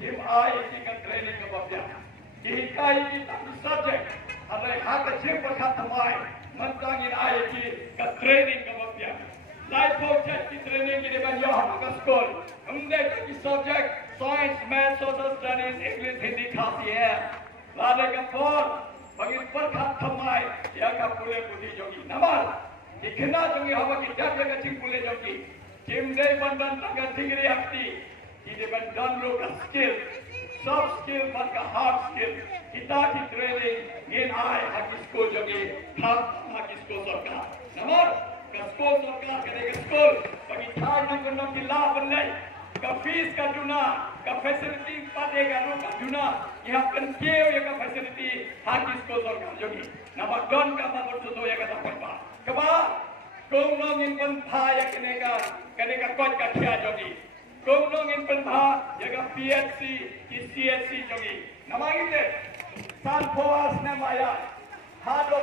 Tim ai ki ka training ka babya. Ki kai ki ta subject. Ada hak kecil berkat tamai. Mentangin ai ki ka training ka babya. Life project ki training ki depan yo ka school. Umde ki subject science, math, social studies, English, Hindi khasi hai. Lade ka por bagi berkat tamai ya ka pule budi jogi. Namal Ikna jongi hawa ki dak ka ching pule jogi. Kim dei bandan tangga tingri akti. Ini bandan lo ka skill, soft skill ban ka hard skill. Kita ki training ngin ai haki school jogi, thak haki school sarkar. Namar ka school sarkar ka dega school bagi thai nang kono ki la banai. Ka fees ka juna, ka facility padega ro ka juna. Iha kan keu ya ka facility haki school sarkar jogi. Namar don ka babor to ya ka dapat pa. Kaba kung nongin penthaya keneka kot ka khia jogi. Kung nongin pentha jaga PHC ki CHC jogi. Namangite san poas na maya. Hado